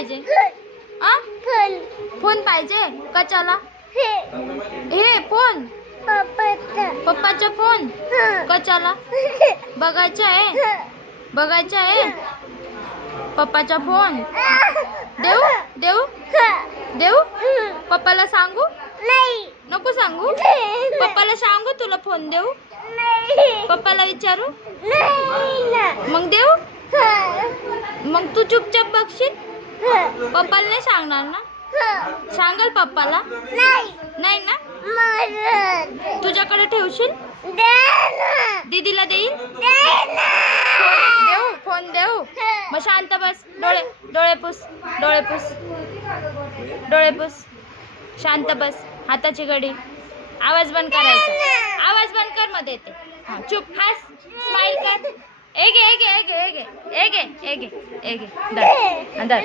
पाहिजे? फोन पाहिजे कशाला? हे फोन पप्पाचा फोन कशाला? बघायचा आहे पप्पाचा फोन. देऊ देऊ देऊ पप्पाला सांगू? नको सांगू. पप्पाला सांगू तुला फोन देऊ? पप्पाला विचारू? मग देऊ? मग तू चुपचाप बघशील? पप्पाला नाही सांगणार ना? सांगाल पप्पाला? नाही ना? तुझ्याकडे ठेवशील? दीदीला देईल? देऊ फोन देऊ? मग शांत बस. डोळे पुस. डोळे पुस. शांत बस. हाताची घडी. आवाज बंद करायचा. आवाज बंद कर. मध्ये येते. चुप. हास. स्माइल कर. एगे. धर.